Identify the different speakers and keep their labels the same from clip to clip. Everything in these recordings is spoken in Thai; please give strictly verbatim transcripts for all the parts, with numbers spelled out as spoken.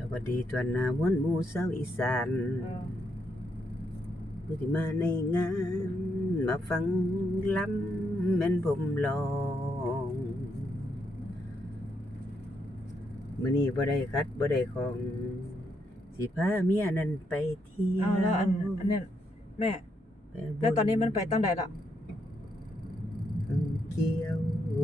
Speaker 1: วัสดีตวนหน้ามวลหมู่ชาวอีสาน
Speaker 2: เออ
Speaker 1: ผู้ที่มาในงานมาฟังลำแม่นผมลองมื้อนี้บ่ได้คัดบ่ได้ของสิพาเมียนั่นไปเที่ยว
Speaker 2: เอาแล้วอันอันเนี้ยแม่แล้วตอนนี้มันไปตั้งใดละ
Speaker 1: เกี่ยว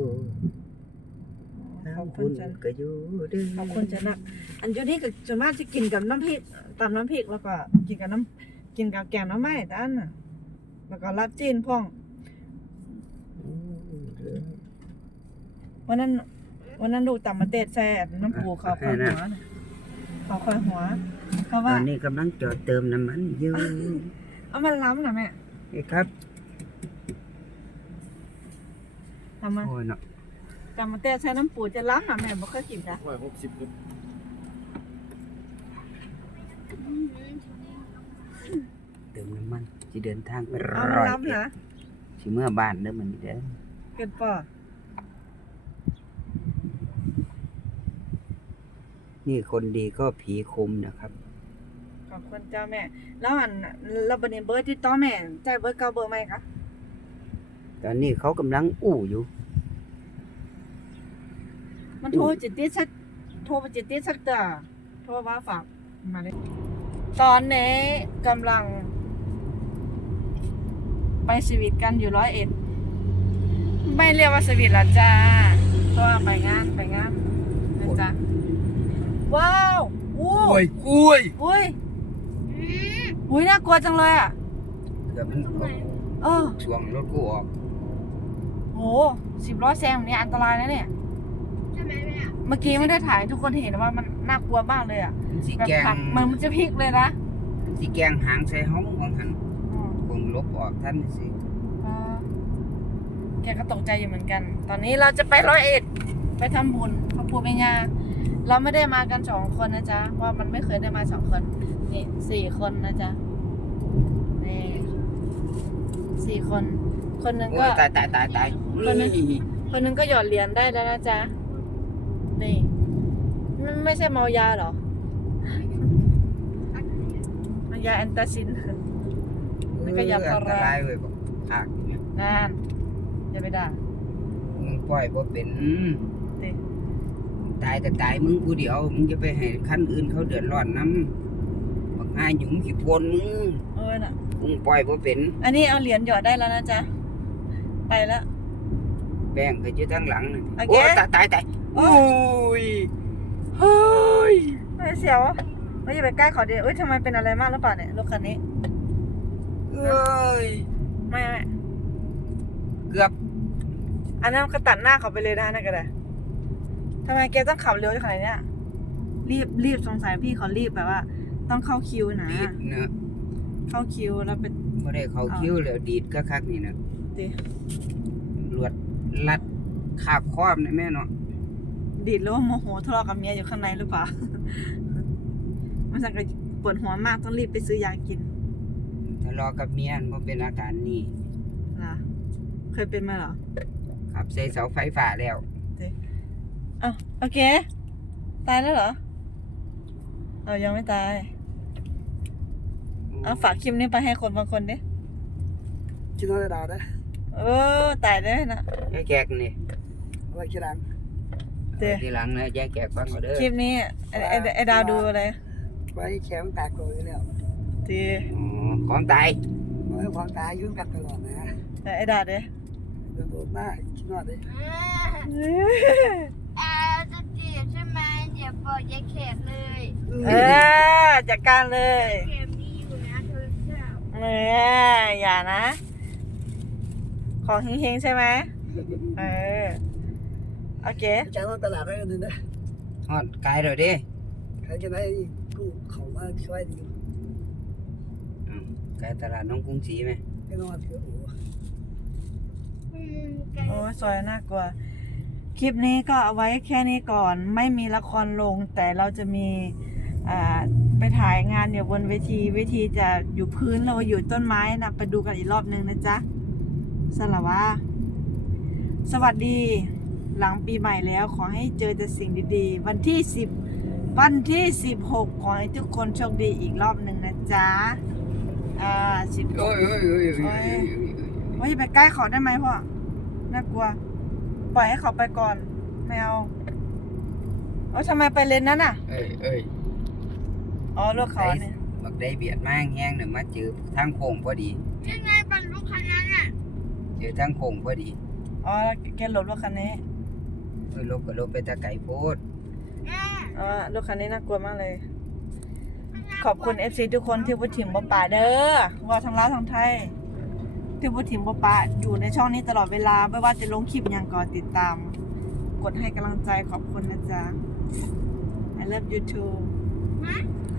Speaker 2: ขอบคุ
Speaker 1: คุณ ณ
Speaker 2: จ้ะ
Speaker 1: ก็อยู่เด้อ
Speaker 2: ขอบคุณจ้ะนักอันอยู่นี่ก็ส่วนมากจะกินกับน้ำพริกตำน้ำพริกแล้วก็กินกับน้ำกินกับแกงหน้ำไม้แต่อันน่ะแล้วก็ลาบจีนพ่องวันนั้นวันนั้นดูกตำมะเตดแซ่บน้ำปูเขาคอยหัวน่ะเขาคอยหัวเพราะ
Speaker 1: ต
Speaker 2: ว่า
Speaker 1: อนนี้กำลังจอดเติมน้ำมันอยู่
Speaker 2: เอามันล้ำนะแม่
Speaker 1: นี่ครับ
Speaker 2: ทำมา
Speaker 1: โอ้ยเนาะ
Speaker 2: ตำมะเตดใช้น้ำปูจะล้ำนะแม่บ่เคยกินจ้ะ
Speaker 3: ร้อยหกสิบครับ
Speaker 1: เติมน้ำมันสิเดินทางไป
Speaker 2: เอามัน
Speaker 1: ร้อย
Speaker 2: ล้ำ
Speaker 1: เอ็ด
Speaker 2: นะ
Speaker 1: สิเมื่อบ้านเด้อมื้อนี้เด้อ
Speaker 2: เกินป่อ
Speaker 1: นี่คนดีก็ผีคุมนะครับ
Speaker 2: ขอบคุณเจ้าแม่ แล้วอันเราบันนี้เบอร์ที่ต่อแม่ใจายเบอร์เก่าเบอร์ใหม่คะ
Speaker 1: ตอนนี้เขากำลังอู้อยู่
Speaker 2: มันโทรจิตติดสักโทรไปจิตติดสักเตอโทรมาฝากมาเลยตอนนี้กำลัง ไปสวีทกันอยู่ร้อยเอ็ดไม่เรียกว่าสวีทละจ้าเพราะว่าไปงานไปงานนะจ๊ะว้าวอู้
Speaker 1: โอ้ยกุ้ย
Speaker 2: อุ้ยอุ้ยน่ากลัวจังเลยอ่ะ
Speaker 1: เดี๋ยวมัน
Speaker 2: เออ
Speaker 1: ช่วงรถกูออก
Speaker 2: โหสิบล้อแซงแบบนี้อันตรายนะเนี่ย
Speaker 4: ใช่ไหมแม่
Speaker 2: เมื่อกี้ไม่ได้ถ่ายให้ทุกคนเห็นว่ามันน่ากลัวมากเลยอ่ะ
Speaker 1: มันสิ
Speaker 2: แบบ
Speaker 1: แกง
Speaker 2: ผักมันมันจะพลิกเลยนะ
Speaker 1: มันสิแกงหางใส่ห้องของหัน
Speaker 2: อืม
Speaker 1: คงลบออกท่านสิ
Speaker 2: อ๋อแกก็ตกใจอยู่เหมือนกัน ตอนนี้เราจะไปร้อยเอ็ดไปทำบุญพระปู่แม่ย่าเราไม่ได้มากันสองคนนะจ๊ะเพราะมันไม่เคยได้มาสองคนนี่สี่คนนะจ๊ะนี่สี่คน คนหนึ่ง
Speaker 1: โอ้
Speaker 2: ก็
Speaker 1: ยตายตายตายตาย
Speaker 2: คนนั้น
Speaker 1: นี่
Speaker 2: คนหนึงก็หยอดเหรียญได้แล้วนะจ๊ะ นี่มันไม่ใช่เมายาเหรอมันยาแอนตาซิน มันก็ยาพารา
Speaker 1: อันตรายเว้ยบอกภาคเนี่ย
Speaker 2: นาน อย่าไปด่า
Speaker 1: มึงปล่อยบ่เป็น
Speaker 2: ติ
Speaker 1: ตายแต่ตายมึงผู้เดียวมึงจะไปให้คันอื่นเขาเดือดร้อนนำบักง่ายหยุ่งขี้โพนมึง
Speaker 2: เออน่ะ
Speaker 1: มึงปล่อยบ่เป็น
Speaker 2: อันนี้เอาเหรียญหยอดได้แล้วนะจ๊ะ ไปแล้ว
Speaker 1: แป้งก็อยู่ทางหลังนั่น
Speaker 2: โอเค
Speaker 1: โอ้ยตายตายตาย
Speaker 2: โอ้
Speaker 1: โอ้ยเฮ้ย
Speaker 2: ไม่เสียวไม่อย่าไปใกล้ขอเดียวเอ้ยทำไมเป็นอะไรมากหรือเปล่าเนี่ยรถคันนี้
Speaker 1: เอ้ย
Speaker 2: ไม่ไม่
Speaker 1: เกือบ
Speaker 2: อันนั้นก็ตัดหน้าเขาไปเลยนะนั่นก็ได้ทำไมแกต้องขับเร็วขนาดเนี้ยรีบรีบสงสัยพี่เขารีบแบบว่า ต้องเข้าคิวนะ
Speaker 1: ดีดนะ
Speaker 2: เข้าคิวแล้วเป็น
Speaker 1: บ่ได้เข้าคิ้วแล้วดีดคักๆนี่นะ
Speaker 2: ดิ
Speaker 1: ลวดลัดขาบคอบนะแม่เนาะ
Speaker 2: ดีดแล้วว่าโมโหทะเลาะกับเมียอยู่ข้างในหรือเปล่า มันสักก็ปวดหัวมากต้องรีบไปซื้อยากิน
Speaker 1: ทะเลาะกับเมียบ่เป็นอาการนี้
Speaker 2: นะเคยเป็นมาเหรอ
Speaker 1: ขับใส่เสาไฟฟ้าแล้ว
Speaker 2: อ้าวโอเค ตายแล้วเหรอเอายังไม่ตายเอาฝากคลิปนี้ไปให้คนบางคนดิ
Speaker 3: คิดว่าจะดาวได้
Speaker 2: เออตายได้นะ
Speaker 1: ยายแกกนี่
Speaker 3: อะไรคิดดัง
Speaker 2: เดี๋ยว
Speaker 1: ทีหลังนะยายแกกฟังเอาเด้อ
Speaker 2: คลิปนี้ไอ้ไอ้ไอ้ดาวดูอะไร
Speaker 3: ไว้แขนแตกตัวอยู่แล้ว
Speaker 2: ที
Speaker 1: อ๋อของตาย
Speaker 3: ไว้ความตายยุ่งกันตลอดนะ
Speaker 2: ไอ้ดาวดิ
Speaker 3: โดนโดนหน้าคิดว่าดิ
Speaker 4: แอร์จะจีบใช่ไหมเดี๋ยวบอกยายเขตเลย
Speaker 2: เออจัดการเลย
Speaker 4: เกมนี้อยู่นะเธอเจ้า
Speaker 2: เอออย่านะ ของเฮงๆใช่ไหมเออโอเค
Speaker 3: จะต้องตลาดได้กันนะ
Speaker 1: ฮอดกายแล้วเด้
Speaker 3: ใครจะได้กูเขามาช่วยดี
Speaker 1: อ้าวกายตลาดน้องกรุงศรีไหม
Speaker 3: ไม่นอนเถอะโอ้
Speaker 4: อืมแก
Speaker 2: โอ้ยซอยน่ากลัว คลิปนี้ก็เอาไว้แค่นี้ก่อน ไม่มีละครลง แต่เราจะมีอ่าไปถ่ายงานอยู่บนเวที เวทีจะอยู่พื้นเราอยู่ต้นไม้นะไปดูกันอีกรอบนึงนะจ๊ะสละวะสวัสดี หลังปีใหม่แล้วขอให้เจอแต่สิ่งดีๆ วันที่สิบวันที่สิบหกขอให้ทุกคนโชคดีอีกรอบหนึ่งนะจ๊ะอ่าสิบห
Speaker 1: โอ้
Speaker 2: ก
Speaker 1: ยโอ้ยโอ้ยโอ้ย
Speaker 2: ว่าอย่าไปใกล้เขาได้ไหมพ่อน่ากลัว ปล่อยให้เขาไปก่อนไม่เอาเอ้าทำไมไปเลนนั้นอ่ะ
Speaker 1: เอ้ยเอ้ย
Speaker 2: อ๋อรถเขาเนี่ย
Speaker 1: บักได้เบียดมาแห้งๆหนึ่งมาเจอทางโค้งพอดี
Speaker 4: ยังไงบรรลุคันนั้นอ่ะ
Speaker 1: เจอทางโค้งพอดี
Speaker 2: อ๋อแกหลบรถคันนี้
Speaker 1: เอ้ยลบก็ลบไปตะไก่โพด
Speaker 4: แม่
Speaker 2: อ๋อรถคันนี้น่ากลัวมากเลย ขอบคุณ เอฟ ซี ทุกคนที่พูดถึงบ่ป่าเด้อว่าทั้งลาวทั้งไทย ที่พูดถึงบ่ป่าอยู่ในช่องนี้ตลอดเวลาไม่ว่าจะลงคลิปอย่างก่อนติดตาม กดให้กำลังใจขอบคุณนะจ๊ะ I love you too